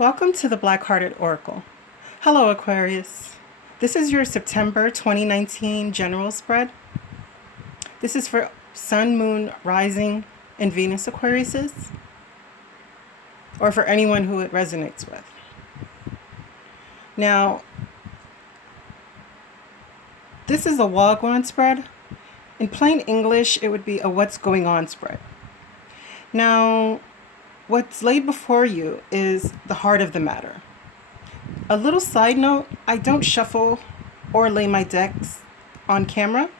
Welcome to the Black-Hearted Oracle. Hello, Aquarius. This is your September 2019 general spread. This is for Sun, Moon, Rising, and Venus Aquariuses, or for anyone who it resonates with. Now, this is a Wagwan spread. In plain English, it would be a what's going on spread. Now, what's laid before you is the heart of the matter. A little side note, I don't shuffle or lay my decks on camera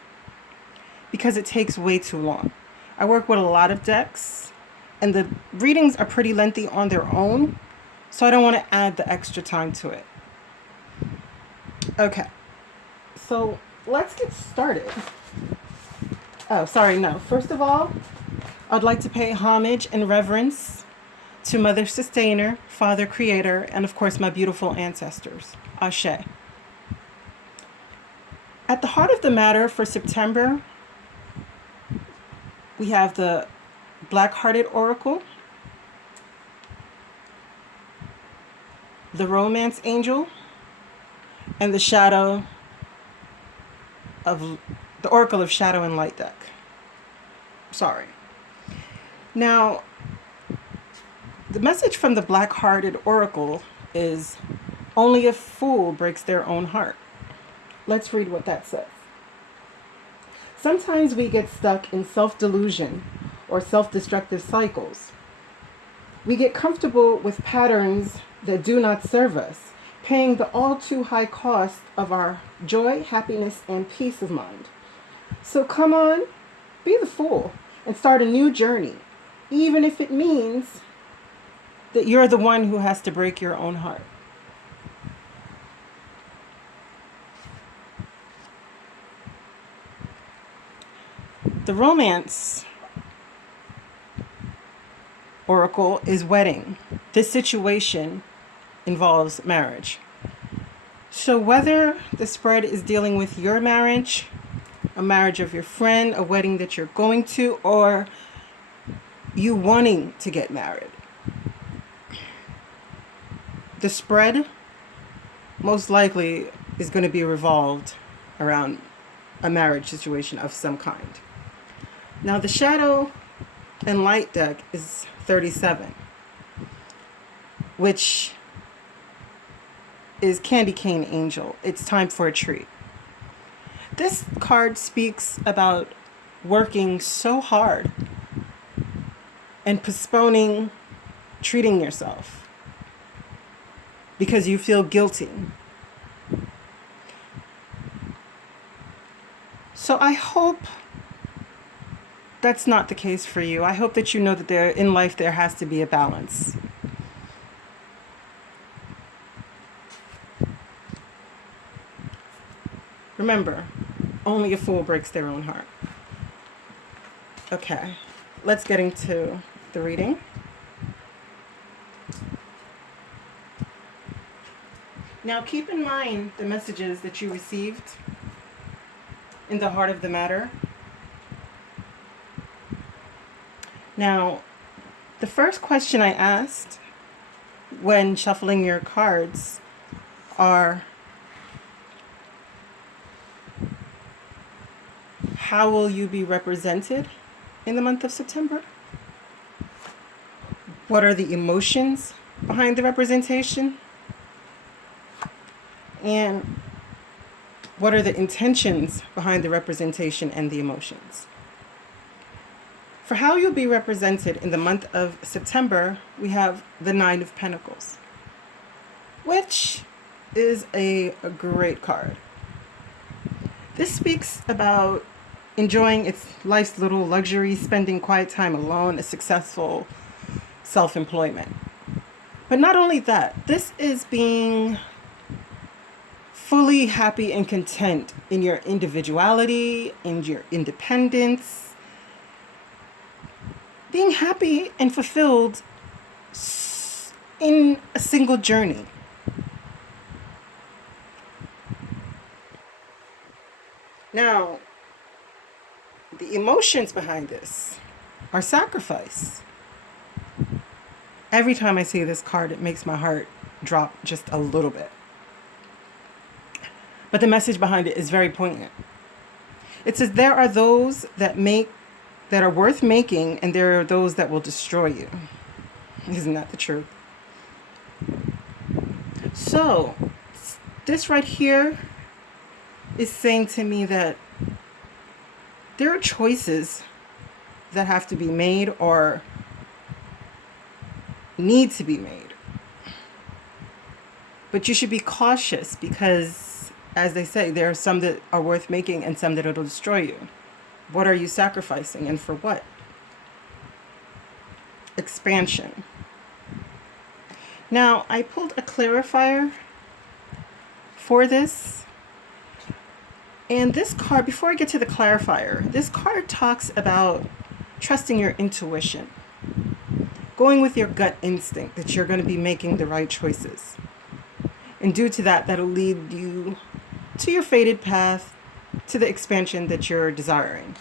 because it takes way too long. I work with a lot of decks and the readings are pretty lengthy on their own, so I don't want to add the extra time to it. Okay, so let's get started. Oh, sorry, no. First of all, I'd like to pay homage and reverence to Mother Sustainer, Father Creator, and of course my beautiful ancestors. Ashe. At the heart of the matter for September, we have the Black-Hearted Oracle, the Romance Angel, and the Shadow of the Oracle of Shadow and Light deck. Sorry. Now, the message from the Black-Hearted Oracle is, only a fool breaks their own heart. Let's read what that says. Sometimes we get stuck in self-delusion or self-destructive cycles. We get comfortable with patterns that do not serve us, paying the all too high cost of our joy, happiness, and peace of mind. So come on, be the fool and start a new journey, even if it means that you're the one who has to break your own heart. The Romance Oracle is wedding. This situation involves marriage. So whether the spread is dealing with your marriage, a marriage of your friend, a wedding that you're going to, or you wanting to get married, the spread most likely is going to be revolved around a marriage situation of some kind. Now, the Shadow and Light deck is 37, which is Candy Cane Angel. It's time for a treat. This card speaks about working so hard and postponing treating yourself because you feel guilty. So I hope that's not the case for you. I hope that you know that in life there has to be a balance. Remember, only a fool breaks their own heart. Okay, let's get into the reading. Now keep in mind the messages that you received in the heart of the matter. Now, the first question I asked when shuffling your cards are, how will you be represented in the month of September? What are the emotions behind the representation? And what are the intentions behind the representation and the emotions? For how you'll be represented in the month of September, we have the Nine of Pentacles, which is a great card. This speaks about enjoying its life's little luxuries, spending quiet time alone, a successful self-employment. But not only that, this is being fully happy and content in your individuality, in your independence, being happy and fulfilled in a single journey. Now, the emotions behind this are sacrifice. Every time I see this card, it makes my heart drop just a little bit. But the message behind it is very poignant. It says there are those that are worth making, and there are those that will destroy you. Isn't that the truth? So, this right here is saying to me that there are choices that have to be made or need to be made. But you should be cautious because, as they say, there are some that are worth making and some that will destroy you. What are you sacrificing and for what? Expansion. Now, I pulled a clarifier for this. And this card, before I get to the clarifier, this card talks about trusting your intuition, going with your gut instinct that you're going to be making the right choices. And due to that, that'll lead you to your fated path, to the expansion that you're desiring.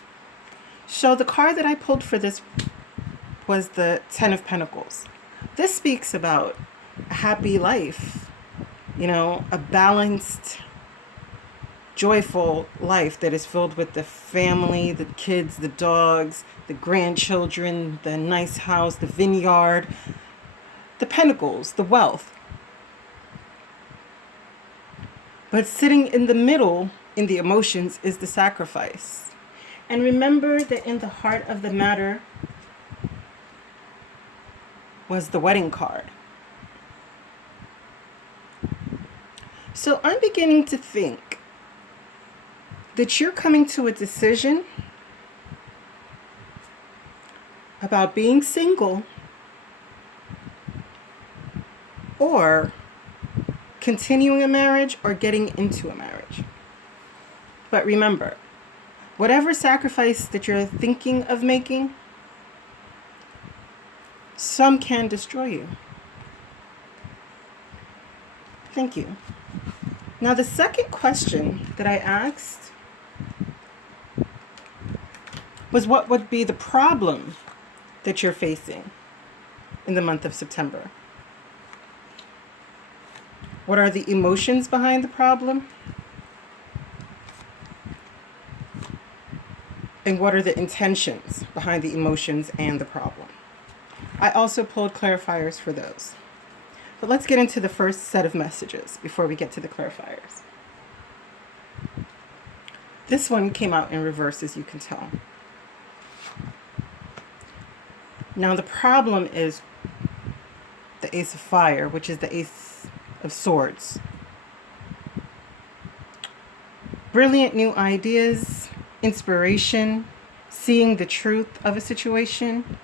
So the card that I pulled for this was the Ten of Pentacles. This speaks about a happy life, a balanced, joyful life that is filled with the family, the kids, the dogs, the grandchildren, the nice house, the vineyard, the pentacles, the wealth. But sitting in the middle in the emotions is the sacrifice. And remember that in the heart of the matter was the wedding card. So I'm beginning to think that you're coming to a decision about being single or continuing a marriage or getting into a marriage. But remember, whatever sacrifice that you're thinking of making, some can destroy you. Thank you. Now, the second question that I asked was what would be the problem that you're facing in the month of September? What are the emotions behind the problem? And what are the intentions behind the emotions and the problem? I also pulled clarifiers for those. But let's get into the first set of messages before we get to the clarifiers. This one came out in reverse, as you can tell. Now the problem is the Ace of Fire, which is the Ace of Swords. Brilliant new ideas, inspiration, seeing the truth of a situation,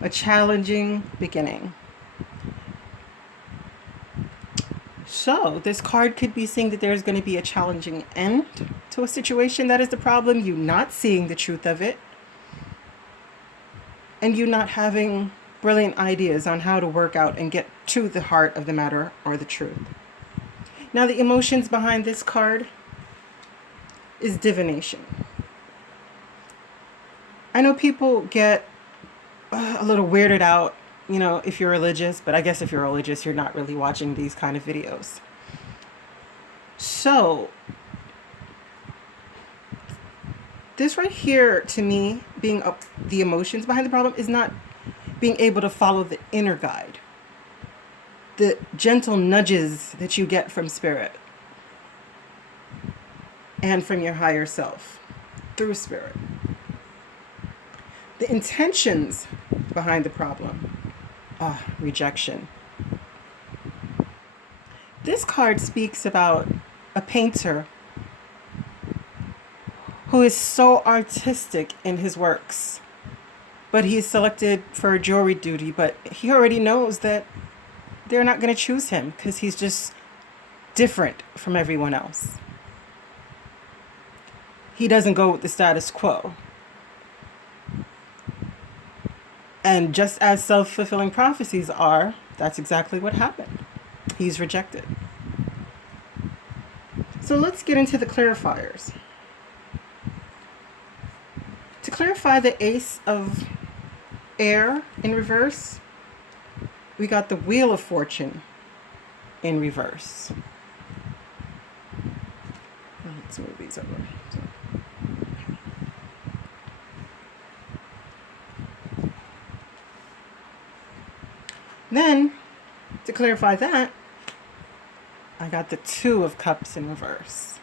a challenging beginning. So this card could be saying that there's going to be a challenging end to a situation. That is the problem. You not seeing the truth of it. And you not having brilliant ideas on how to work out and get to the heart of the matter or the truth. Now the emotions behind this card is divination. I know people get a little weirded out, if you're religious, but I guess if you're religious, you're not really watching these kind of videos. So, this right here, to me, being the emotions behind the problem is not being able to follow the inner guide, the gentle nudges that you get from spirit and from your higher self through spirit. The intentions behind the problem. Rejection. This card speaks about a painter who is so artistic in his works, but he's selected for jury duty, but he already knows that they're not going to choose him because he's just different from everyone else. He doesn't go with the status quo. And just as self-fulfilling prophecies are, that's exactly what happened. He's rejected. So let's get into the clarifiers. To clarify the Ace of Air in reverse, we got the Wheel of Fortune in reverse. Let's move these over. Then, to clarify that, I got the Two of Cups in reverse.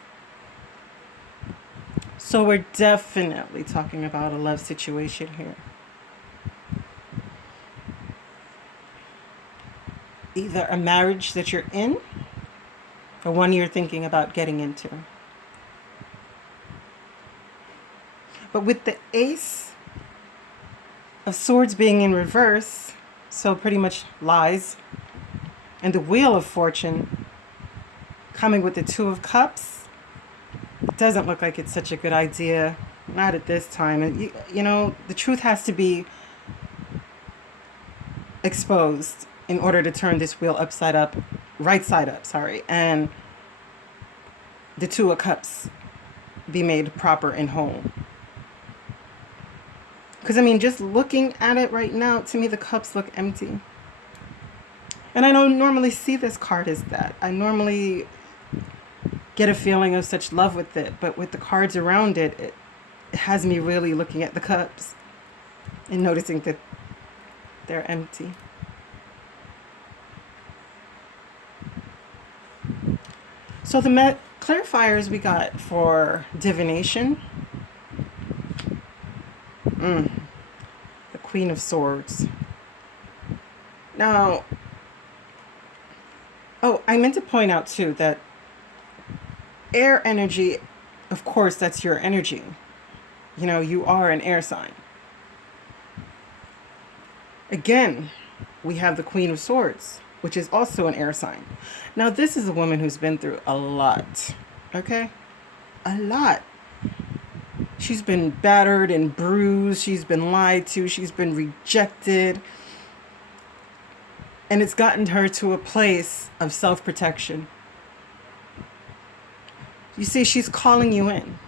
So we're definitely talking about a love situation here. Either a marriage that you're in or one you're thinking about getting into. But with the Ace of Swords being in reverse, so pretty much lies, and the Wheel of Fortune coming with the Two of Cups, it doesn't look like it's such a good idea. Not at this time. And you know, the truth has to be exposed in order to turn this wheel upside up, right side up, sorry, and the Two of Cups be made proper and whole. Because, I mean, just looking at it right now, to me, the cups look empty. And I don't normally see this card as that. I normally get a feeling of such love with it. But with the cards around it, it has me really looking at the cups and noticing that they're empty. So the clarifiers we got for divination. The Queen of Swords. Now, I meant to point out too that air energy, of course, that's your energy. You know, you are an air sign. Again, we have the Queen of Swords, which is also an air sign. Now, this is a woman who's been through a lot, okay? A lot. She's been battered and bruised. She's been lied to. She's been rejected. And it's gotten her to a place of self-protection. You see, she's calling you in.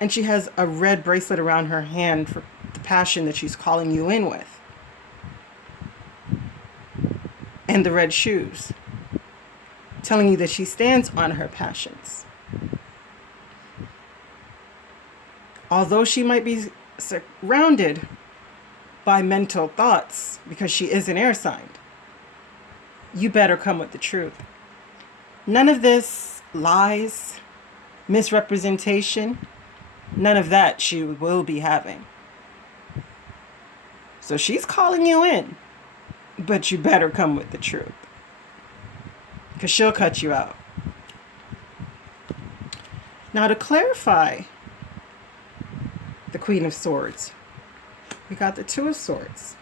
And she has a red bracelet around her hand for the passion that she's calling you in with. And the red shoes, telling you that she stands on her passions. Although she might be surrounded by mental thoughts because she is an air sign, you better come with the truth. None of this lies, misrepresentation, none of that she will be having. So she's calling you in, but you better come with the truth, because she'll cut you out. Now, to clarify the Queen of Swords, we got the Two of Swords.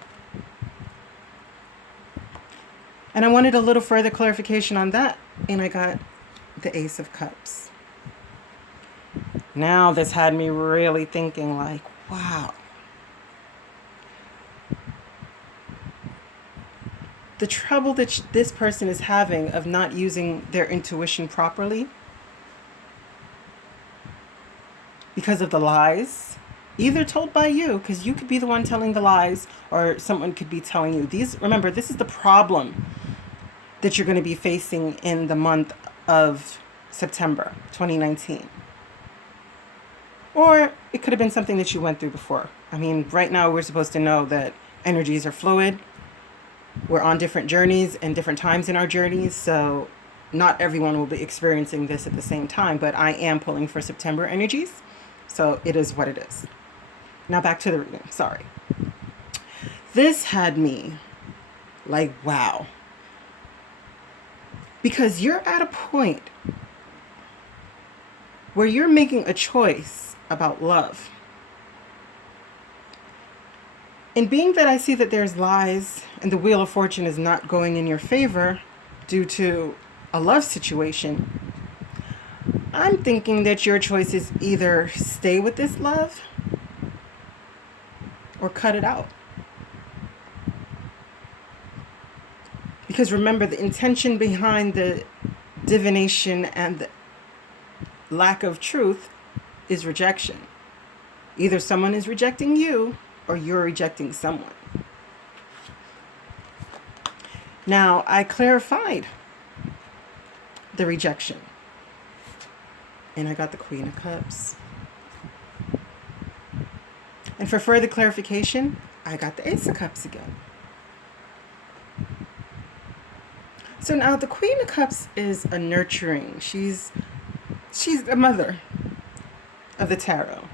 And I wanted a little further clarification on that, and I got the Ace of Cups. Now this had me really thinking, like, wow. The trouble that this person is having of not using their intuition properly because of the lies, either told by you, because you could be the one telling the lies, or someone could be telling you. Remember, this is the problem that you're going to be facing in the month of September 2019. Or it could have been something that you went through before. I mean, right now we're supposed to know that energies are fluid. We're on different journeys and different times in our journeys, so not everyone will be experiencing this at the same time, but I am pulling for September energies, so it is what it is. Now back to the reading, sorry. This had me like, wow. Because you're at a point where you're making a choice about love. And being that I see that there's lies and the Wheel of Fortune is not going in your favor due to a love situation, I'm thinking that your choice is either stay with this love or cut it out. Because remember, the intention behind the divination and the lack of truth is rejection. Either someone is rejecting you or you're rejecting someone. Now, I clarified the rejection. And I got the Queen of Cups. And for further clarification, I got the Ace of Cups again. So now the Queen of Cups is a nurturing. She's the mother of the tarot.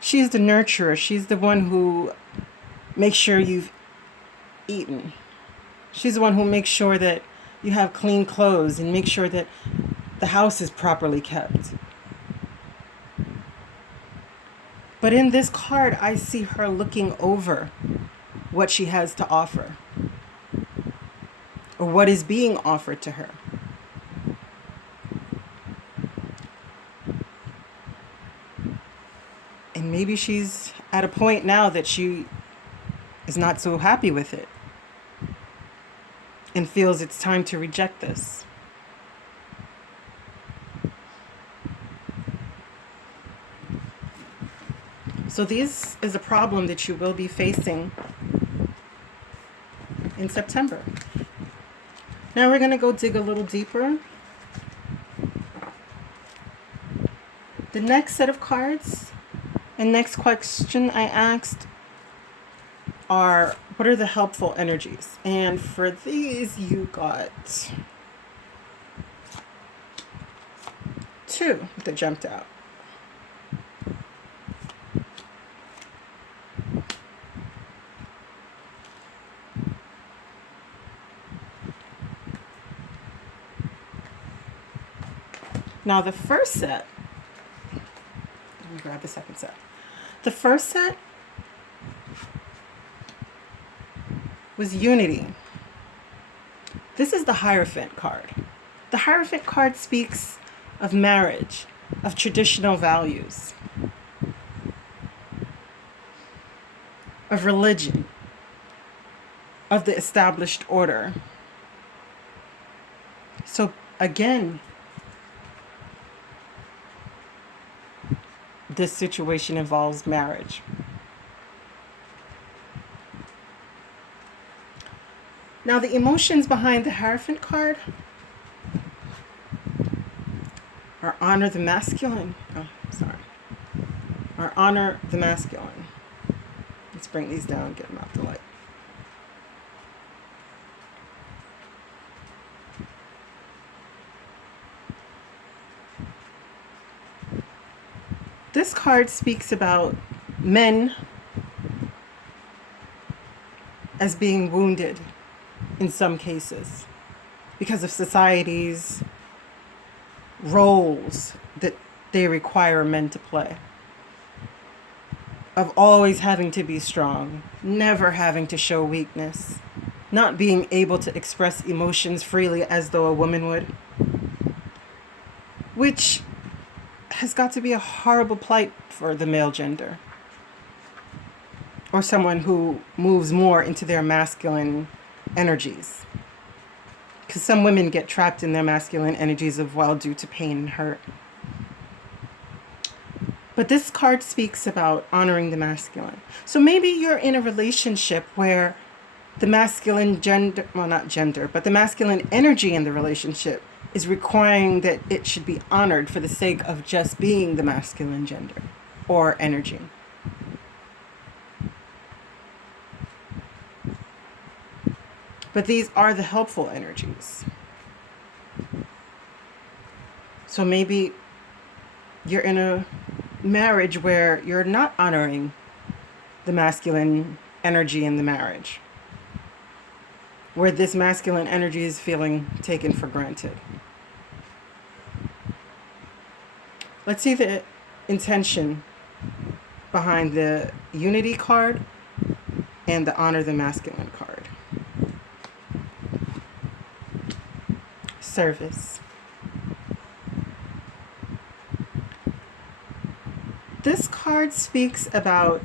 She's the nurturer. She's the one who makes sure you've eaten. She's the one who makes sure that you have clean clothes and makes sure that the house is properly kept. But in this card, I see her looking over what she has to offer, or what is being offered to her. And maybe she's at a point now that she is not so happy with it and feels it's time to reject this. So this is a problem that you will be facing in September. Now we're going to go dig a little deeper. The next set of cards and next question I asked are, what are the helpful energies? And for these, you got 2 that jumped out. Now the first set, let me grab the second set. The first set was unity. This is the Hierophant card. The Hierophant card speaks of marriage, of traditional values, of religion, of the established order. So again, this situation involves marriage. Now, the emotions behind the Hierophant card are honor the masculine. Or honor the masculine. Let's bring these down, get them out the light. This card speaks about men as being wounded in some cases because of society's roles that they require men to play. Of always having to be strong, never having to show weakness, not being able to express emotions freely as though a woman would, which has got to be a horrible plight for the male gender, or someone who moves more into their masculine energies. Because some women get trapped in their masculine energies due to pain and hurt. But this card speaks about honoring the masculine. So maybe you're in a relationship where the masculine gender, well, not gender, but the masculine energy in the relationship is requiring that it should be honored for the sake of just being the masculine gender or energy. But these are the helpful energies. So maybe you're in a marriage where you're not honoring the masculine energy in the marriage, where this masculine energy is feeling taken for granted. Let's see the intention behind the unity card and the honor the masculine card. Service. This card speaks about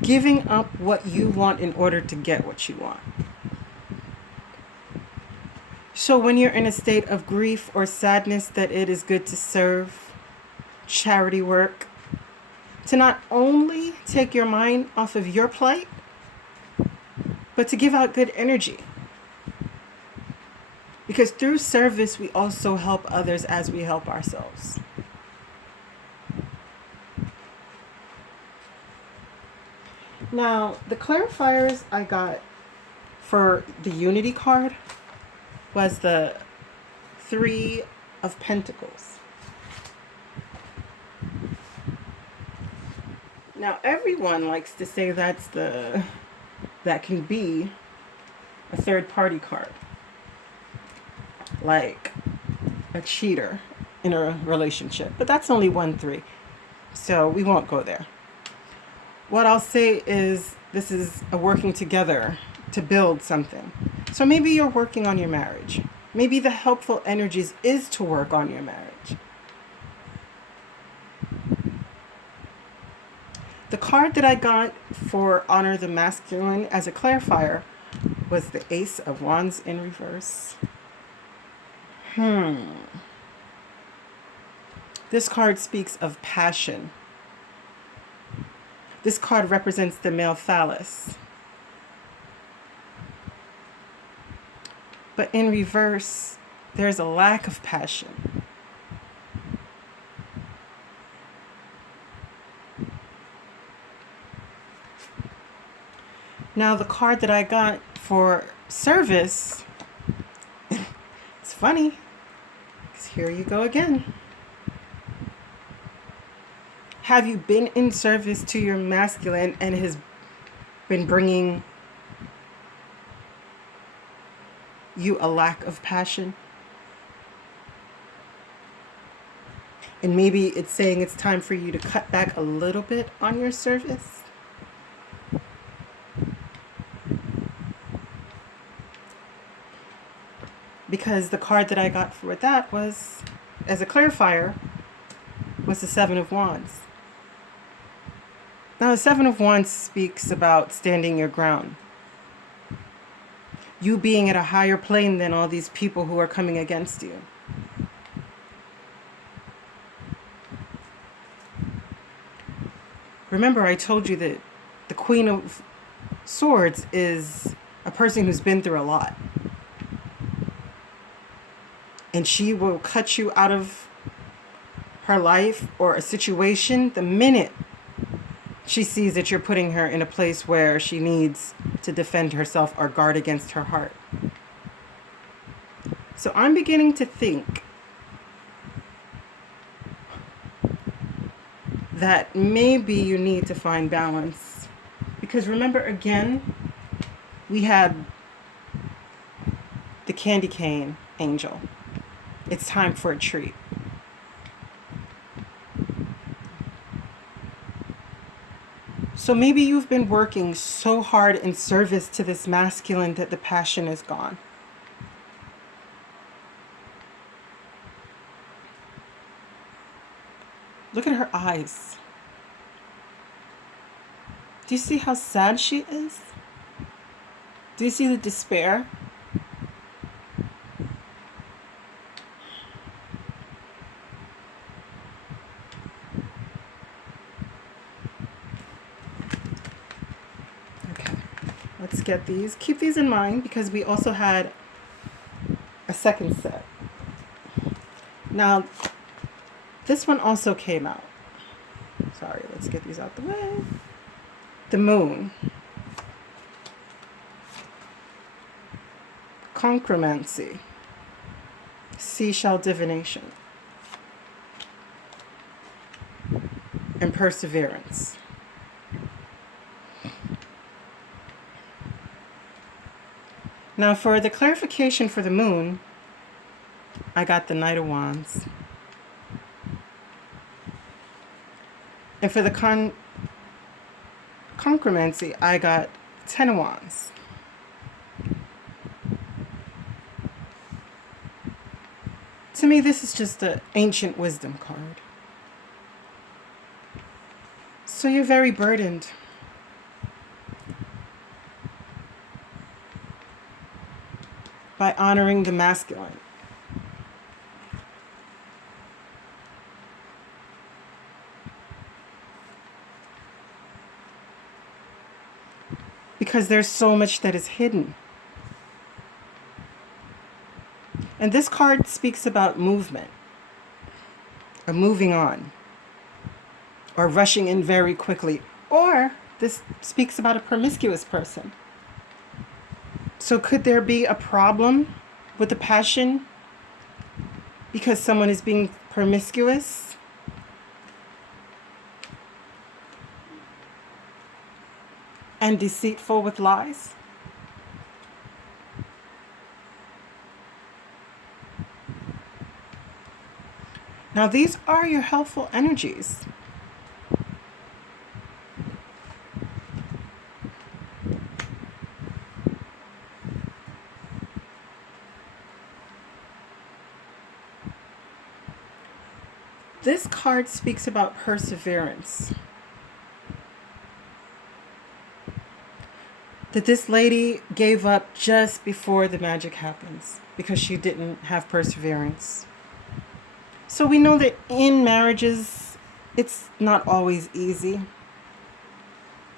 giving up what you want in order to get what you want. So when you're in a state of grief or sadness, that it is good to serve, charity work, to not only take your mind off of your plight, but to give out good energy. Because through service, we also help others as we help ourselves. Now, the clarifiers I got for the Unity card was the Three of Pentacles. Now, everyone likes to say that can be a third party card, like a cheater in a relationship, but that's only 1-3, so we won't go there. What I'll say is this is a working together to build something. So maybe you're working on your marriage. Maybe the helpful energies is to work on your marriage. The card that I got for Honor the Masculine as a clarifier was the Ace of Wands in reverse. This card speaks of passion. This card represents the male phallus. But in reverse, there's a lack of passion. Now, the card that I got for service, it's funny, because here you go again. Have you been in service to your masculine and has been bringing you a lack of passion? And maybe it's saying it's time for you to cut back a little bit on your service. Because the card that I got for that was, as a clarifier, was the Seven of Wands. Now, the Seven of Wands speaks about standing your ground. You being at a higher plane than all these people who are coming against you. Remember, I told you that the Queen of Swords is a person who's been through a lot. And she will cut you out of her life or a situation the minute she sees that you're putting her in a place where she needs to defend herself or guard against her heart. So I'm beginning to think that maybe you need to find balance. Because remember, again, we had the candy cane angel. It's time for a treat. So maybe you've been working so hard in service to this masculine that the passion is gone. Look at her eyes. Do you see how sad she is? Do you see the despair? Let's get these. Keep these in mind because we also had a second set. Now, this one also came out. Sorry, let's get these out the way. The Moon. Concremancy. Seashell Divination. And Perseverance. Now, for the clarification for the Moon, I got the Knight of Wands. And for the concremancy, I got 10 of Wands. To me, this is just an ancient wisdom card. So you're very burdened. By honoring the masculine. because there's so much that is hidden. And this card speaks about movement, or moving on, or rushing in very quickly, or this speaks about a promiscuous person. So could there be a problem with the passion because someone is being promiscuous? And deceitful with lies? Now these are your helpful energies. This card speaks about perseverance. That this lady gave up just before the magic happens because she didn't have perseverance. So we know that in marriages, it's not always easy.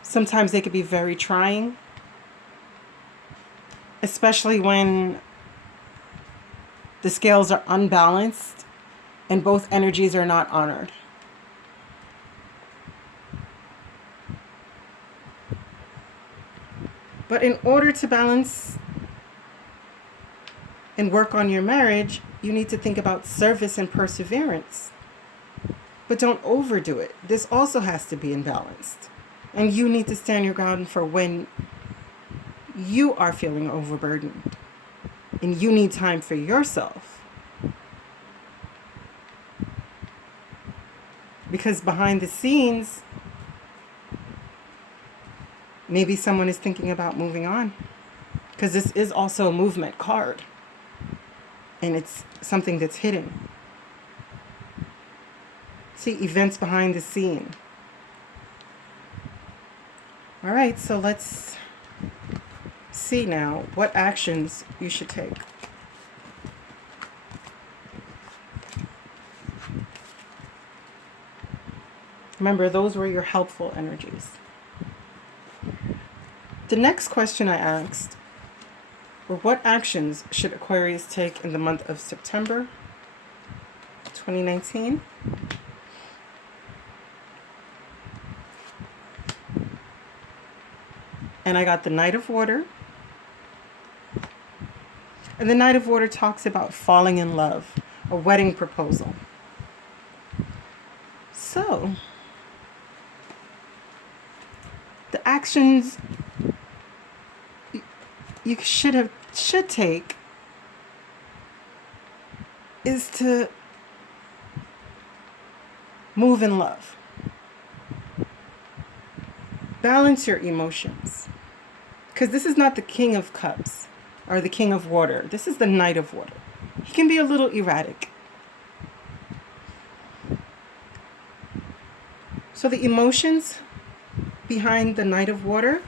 Sometimes they could be very trying, especially when the scales are unbalanced and both energies are not honored. But in order to balance and work on your marriage, you need to think about service and perseverance. But don't overdo it. This also has to be imbalanced. And you need to stand your ground for when you are feeling overburdened and you need time for yourself. Because behind the scenes, maybe someone is thinking about moving on. Because this is also a movement card. And it's something that's hidden. See, events behind the scene. All right, so let's see now what actions you should take. Remember, those were your helpful energies. The next question I asked were, what actions should Aquarius take in the month of September 2019? And I got the Knight of Water. And the Knight of Water talks about falling in love, a wedding proposal. So, the actions you should take is to move in love. Balance your emotions. Because this is not the King of Cups or the King of Water. This is the Knight of Water. He can be a little erratic. So the emotions behind the Knight of Water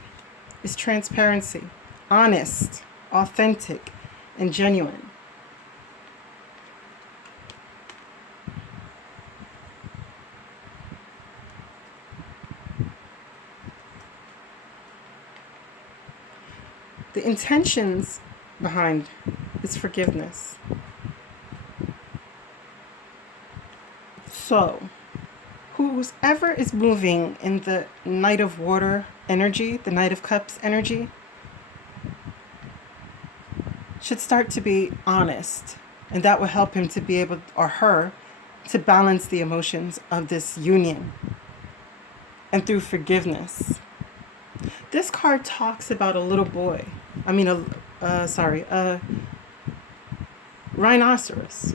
is transparency, honest, authentic, and genuine. The intentions behind is forgiveness. So, whoever is moving in the Knight of Water energy, the Knight of Cups energy, should start to be honest. And that will help him to be able, or her, to balance the emotions of this union. And through forgiveness. This card talks about a little boy. A rhinoceros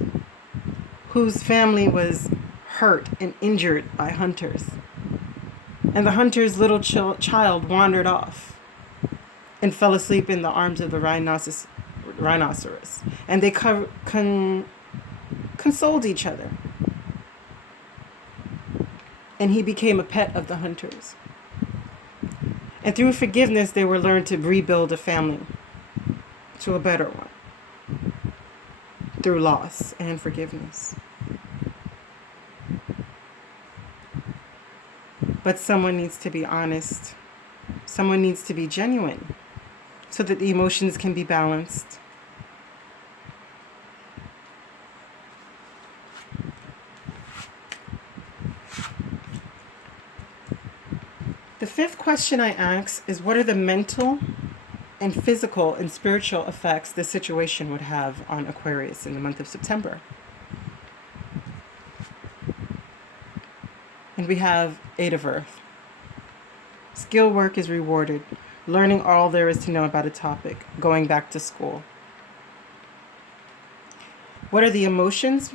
whose family was hurt and injured by hunters. And the hunter's little child wandered off and fell asleep in the arms of the rhinoceros. And they consoled each other. And he became a pet of the hunters. And through forgiveness, they were learned to rebuild a family to a better one. Through loss and forgiveness. But someone needs to be honest Someone needs to be genuine so that the emotions can be balanced. The fifth question I ask is, what are the mental and physical and spiritual effects this situation would have on Aquarius in the month of September? And we have Eight of Earth. Skill work is rewarded. Learning all there is to know about a topic. Going back to school. What are the emotions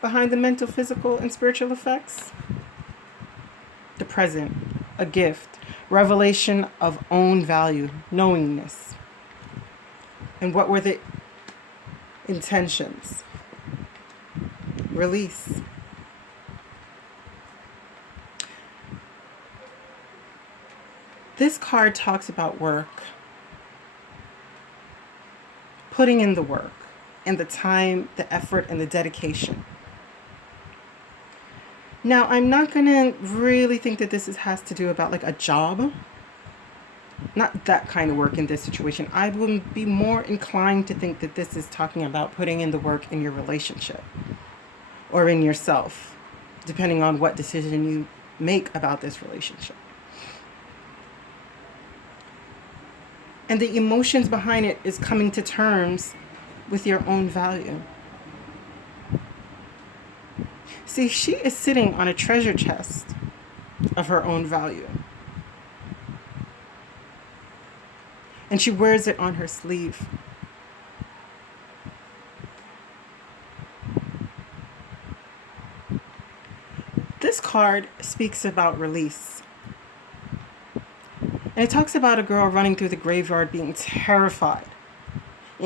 behind the mental, physical, and spiritual effects? The present. A gift. Revelation of own value. Knowingness. And what were the intentions? Release. This card talks about work. Putting in the work and the time, the effort, and the dedication. Now, I'm not going to really think that this has to do about like a job. Not that kind of work in this situation. I would be more inclined to think that this is talking about putting in the work in your relationship or in yourself, depending on what decision you make about this relationship. And the emotions behind it is coming to terms with your own value. See, she is sitting on a treasure chest of her own value. And she wears it on her sleeve. This card speaks about release. And it talks about a girl running through the graveyard being terrified.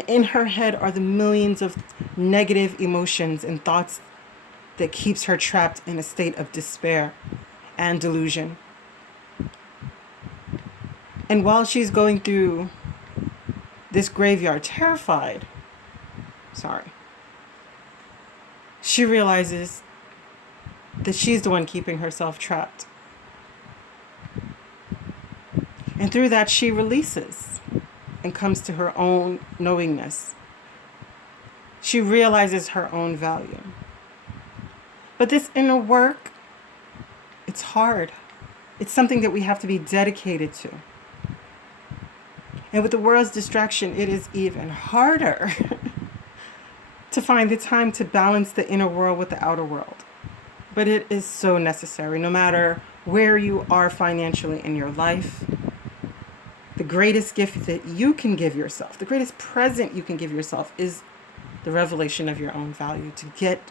In her head are the millions of negative emotions and thoughts that keeps her trapped in a state of despair and delusion. And while she's going through this graveyard terrified, she realizes that she's the one keeping herself trapped. And through that, she releases and comes to her own knowingness. She realizes her own value. But this inner work, it's hard. It's something that we have to be dedicated to. And with the world's distraction, it is even harder to find the time to balance the inner world with the outer world. But it is so necessary, no matter where you are financially in your life. The greatest gift that you can give yourself, the greatest present you can give yourself is the revelation of your own value, to get